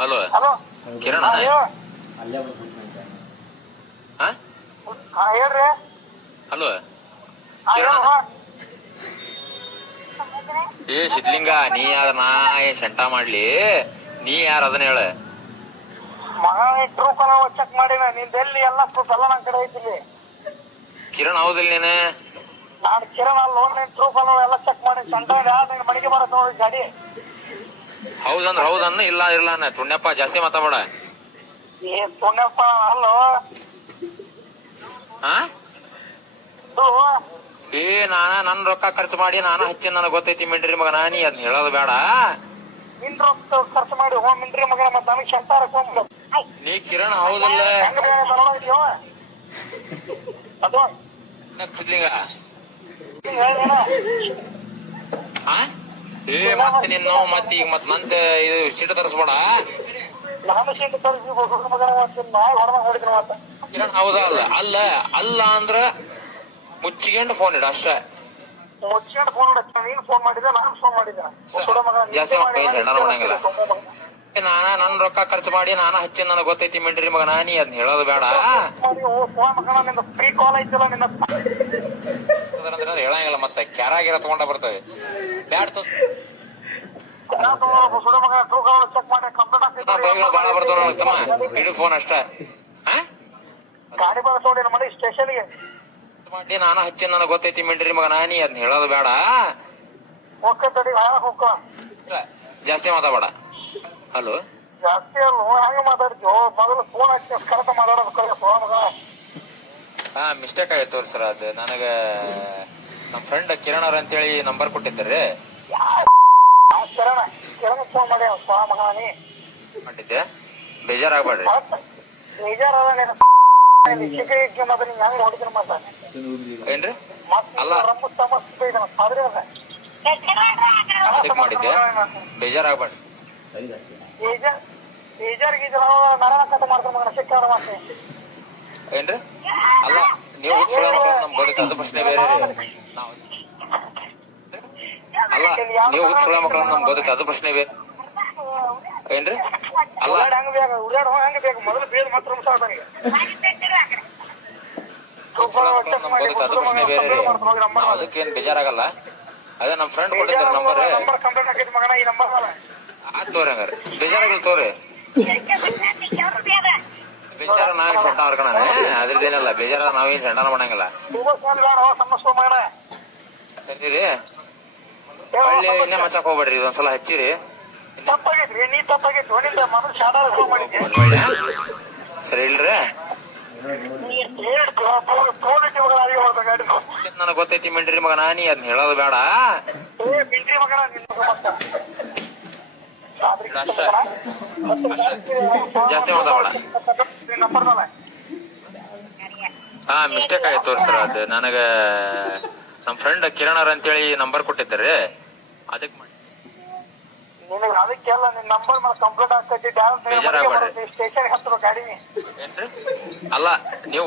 Hello. Hello. Kiran. ಹೇಳ್ರಿ. Hello. Kiran. ಏ ಸಿದ್ಲಿಂಗ ನೀ ಯಾರ ನಾ ಏ ಶಂಟ ಮಾಡ್ಲಿ? ನೀ ಯಾರ ಅದನ್ನ ಹೇಳ. ಮಗ ಟ್ರೂ ಕಾಲರ್ ಚೆಕ್ ಮಾಡಿನ. ನಿಂದೆಲ್ಲಿ ಎಲ್ಲ ಪ್ರೂಫ್ ಎಲ್ಲ ನನ್ನ ಕಡೆ ಐತಿಲ್ಲಿ. ಕಿರಣ್ ಹೌದಿಲ್ಲ ನೀನು? ನಾನು ಕಿರಣ್ ಅಲ್ಲಿ ಲೋನ್ ಟ್ರೂ ಕಾಲರ್ ಎಲ್ಲ ಚೆಕ್ ಮಾಡಿ. ಸಂಡ ನಿನ್ ಮನೆಗೆ ಬರತ್ ನೋಡಿ ಗಾಡಿ. ಹೌದಂದ್ರ ಹೌದನ್ನ ಇಲ್ಲ ಇಲ್ಲ ಅನ್ನ. ಪುಣ್ಯಪ್ಪ ಜಾಸ್ತಿ ಮಾತಾಡ ಏ ಪುಣ್ಯಪ್ಪ ಅಲ್ಲೋ ಹಾ ಏ ನಾನ ನನ್ ರೊಕ್ಕ ಖರ್ಚು ಮಾಡಿ ನಾನು ಹಚ್ಚಿ ನನಗ್ ಗೊತ್ತೈತಿ ಮಿಂಡ್ರಿ ಮಗ ನೀ ಅದನ್ನ ಹೇಳೋದು ಬೇಡ. ನಿನ್ ರೊಕ್ಕ ಖರ್ಚು ಮಾಡಿ ಹೋ ಮಿಂಡ್ರಿ ಮಗನ ಮತ್ತೆ ನನಗೆ ಶಂತಾರ ನೀ ಕಿರಣ್ ಹೌದಲ್ಲ. ಅದು. ಕುದ್ಲಿಂಗ? ಹಾ ಏ ಮತ್ತೆ ನಿನ್ನ ಮತ್ತೆ ಈಗ ಮತ್ತೆ ನಂತ ಇದು ಸಿಟ್ಟು ತರಿಸ್ಬೇಡ. ನಾನು ಸೀಟ್ ತರಿಸಿ ಕಿರಣ್ ಹೌದಾ ಅಲ್ಲ ಅಲ್ಲ ಅಲ್ಲ ಅಂದ್ರ ಮುಚ್ಚಿಗೆಂಡು ಫೋನ್ ಇಡ ಅಷ್ಟೇ. ಮುಚ್ಕೊಂಡು ಫೋನ್ ಹೊಡಕ್ಕೆ ನೀನು ಫೋನ್ ಮಾಡಿದ ನಾನು ಫೋನ್ ಮಾಡಿದ ಜಾಸ್ತಿ ಜಗಳ ಮಾಡಂಗಿಲ್ಲ. ನಾನ ನನ್ ರೊಕ್ಕ ಖರ್ಚು ಮಾಡಿ ನಾನ ಹಚ್ಚಿ ನನಗೆ ಗೊತ್ತೈತಿ ಮಿಂಡ್ರಿ ಮಗ ನಾನಿ ಅದನ್ನ ಹೇಳೋದು ಬೇಡ. ಫ್ರೀ ಕಾಲ್ ಐತಲ್ಲ ಹೇಳಂಗಿಲ್ಲ ಮತ್ತೆ ಕ್ಯಾರಾಗಿರ ತಗೊಂಡ ಬರ್ತವೆ. ಬ್ಯಾಡ್ ತ- ಮಗನ ಬಾಳ ಬರ್ತಾವ ನೋಡ್ತಮ್ಮ ಇಡು ಫೋನ್ ಅಷ್ಟ. ಹಾ ಗಾಡಿ ಬಳಸೋಡಿ ನಮ್ಮ ಮನೆ ಸ್ಟೇಷನ್ಗೆ ಮಾಡಿ ನಾನು ಹಚ್ಚಿ ನನಗೆ ಗೊತ್ತೈತಿ ಮಿಂಡ್ರಿ ಮಗ ನೀ ಅದನ್ನ ಹೇಳೋದು ಬೇಡ. ಹೊಕ್ಕ ತಡಿ ಹಾಳ ಹೋಗ್ಕ. ಜಾಸ್ತಿ ಮಾತಾಡ ಹಲೋ? ಜಾಸ್ತಿ ಅಲ್ಲ ಹಂಗ ಮಾತಾಡ್ತೀವೋ ಮೊದಲು ಫೋನ್ ಹಚ್ಚಿ ಕರೆಕ್ಟ್ ಮಾತಾಡೋದು ಫೋನ್ ಮಗ. ಹಾ ಮಿಸ್ಟೇಕ್ ಆಯ್ತು ತೋರಿ ಸರ್ ಅದು ನನಗ ನಮ್ ಫ್ರೆಂಡ್ ಕಿರಣ್ ಅವ್ರ ಅಂತೇಳಿ ನಂಬರ್ ಕೊಟ್ಟಿದ್ದಾರೆ. ಕಿರಣ ಕಿರಣ ಫೋನ್ ಮಾಡಿ ಫೋನ್ ಮಾಡಿದ್ದೆ. ಬೇಜಾರಾಗ್ಬೇಡ್ರಿ. ನಿಜಾರ ಚಿಕ್ಕ ಇಕ್ಕಿ ಮತ್ತೆ ನೀನ್ ಹೆಂಗ್ ಹೊಡಿತೀನಿ ಮತ್ತೆ ಏನ್ರಿ? ಅಲ್ಲ. ಸಮಸ್ಯೆ ಇದೆ ಅದಕ್ಕೆ ಮಾಡಿದ್ದೆ. ಬೇಜಾರಾಗ್ಬೇಡ್ರಿ. ಬೇಜಾರ್ ಬೇಜಾರ್ ಗೀಜಾರ್ ನಾರಾಯಣ ಕಥ ಮಾಡ್ತಾನೆ ಮಗನ ಸಿಕ್ಕ ಮತ್ತೆ ಏನ್ರಿ? ಅಲ್ಲ. ನೀವು ಹುಚ್ಚುಳ ಮಕ್ಕಳು ನಮ್ ಗೊತ್ತೈತೆ ಅದು ಪ್ರಶ್ನೆ ಬೇರೆ ಅಲ್ಲ ನೀವು ಹುಚ್ಚುಳ ಮಕ್ಕಳ ನಮ್ ಗೊತ್ತೈತೆ ಅದು ಪ್ರಶ್ನೆ ಬೇರೆ. ಏನ್ರಿ? ಅಲ್ಲ. ಉಳ್ಳಾಡ ಹೆಂಗ್ ಬೇಕು ಉಳ್ಳಾಡ ಹೆಂಗ್ ಬೇಕು ಮೊದಲು ಬೇದ ಮಾತ್ರ ನನಗೆ ಹುಚ್ಚುಳ ಮಕ್ಕಳು ನಮ್ ಗೊತ್ತೈತೆ ಅದು ಪ್ರಶ್ನೆ ಬೇರೆ ಅದಕ್ಕೇನ್ ಬೇಜಾರಾಗಲ್ಲ. ಅದೇ ನಮ್ ಫ್ರೆಂಡ್ ಕೊಟ್ಟಿದ್ದಾರೆ ನಂಬರ್ ಆಯ್ತು ತೋರಿ ಹಂಗಾರೆ. ಬೇಜಾರಾಗಿಲ್ಲ ತೋರಿ. ಬೇಜಾರ ನಾವೇನ್ ಸೆಂಟ ಮಾಡ್ಕೊಣ ಅದ್ರದ್ದೇನಲ್ಲ ಬೇಜಾರ ನಾವೇನ್ ಸೆಂಟನ ಮಾಡಂಗಿಲ್ಲ. ಸರಿ. ರೀ ಒಳ್ಳೆ ಇನ್ನೇ ಮಚ್ಚಕ್ ಹೋಗ್ಬೇಡ್ರಿ ಇದೊಂದ್ಸಲ ಹಚ್ಚಿರಿ. ತಪ್ಪಾಗೈತ್ರಿ ನೀ ತಪ್ಪಾಗೈತಿ ಫೋನ್ ಮಾಡಿದ್ದೆ ಸರಿ ಇಲ್ರಿ. ನನಗ್ ಗೊತ್ತೈತಿ ಮಿಂಟ್ರಿ ಮಗ ನೀ ಅದ್ನ ಹೇಳೋದು ಬೇಡ. ಏ ಮಿಂಟ್ರಿ ಮಗನ ನಿನ್ನ ಮತ್ತೆ. ಅಷ್ಟೇ. ಜಾಸ್ತಿ ಹಾ ಮಿಸ್ಟೇಕ್ ಆಯ್ತು ತೋರಿ ಸರ್ ಅದು. ನನಗ ನಮ್ ಫ್ರೆಂಡ್ ಕಿರಣ್ ಅವ್ರ ಅಂತೇಳಿ ನಂಬರ್ ಕೊಟ್ಟಿದ್ದಾರೆ ಅದಕ್ಕೆ ಮಾಡಿ. ನಿನಗೆ ಅದಕ್ಕೆಲ್ಲ ನಿನ್ ನಂಬರ್ ಮೇಲೆ ಕಂಪ್ಲೇಂಟ್ ಆಗ್ತೈತಿ. ಡ್ಯಾನ್ಸ್ ಬೇಜಾರಾಗ್ಬೇಡ್ರಿ. ಸ್ಟೇಷನ್ ಹತ್ತಿರ ಗಾಡಿ. ಏನ್ರಿ? ಅಲ್ಲ ನೀವು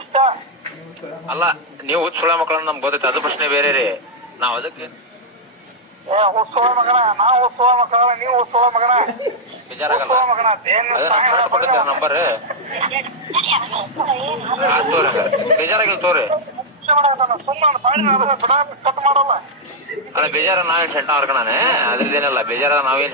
ಅಷ್ಟ. ಅಲ್ಲ ನೀವು ಉತ್ಸುಳ ಸುಳ ಮಕ್ಕಳನ್ನ ನಮ್ಗೆ ಗೊತ್ತೈತೆ. ಅದು ಪ್ರಶ್ನೆ ಬೇರೆ ರೀ. ನಾವ್ ಅದಕ್ಕೆ ಹುಸ್ಸೋಳ ಮಗನ ನಾ ಹುಸ್ಸೋಳ ಮಗನ ನೀವು ಹುಸ್ಸೋಳ ಮಗನ. ಬೇಜಾರಾಗಲ್ಲ. ಮಗನ ಅದೇ ನಮ್ ಫ್ರೆಂಡ್ ಕೊಟ್ಟಿದ್ದಾರೆ ನಂಬರ್. ತೋರಿ ಬೇಜಾರಾಗಿಲ್ಲ ತೋರಿ. ಅಲ್ಲ ಬೇಜಾರ ನಾವೇನ್ ಸೆಂಟ ಮಾಡ್ಕೊಳನೆ ಅದ್ರದ್ದೇನಲ್ಲ ಬೇಜಾರ ನಾವೇನ್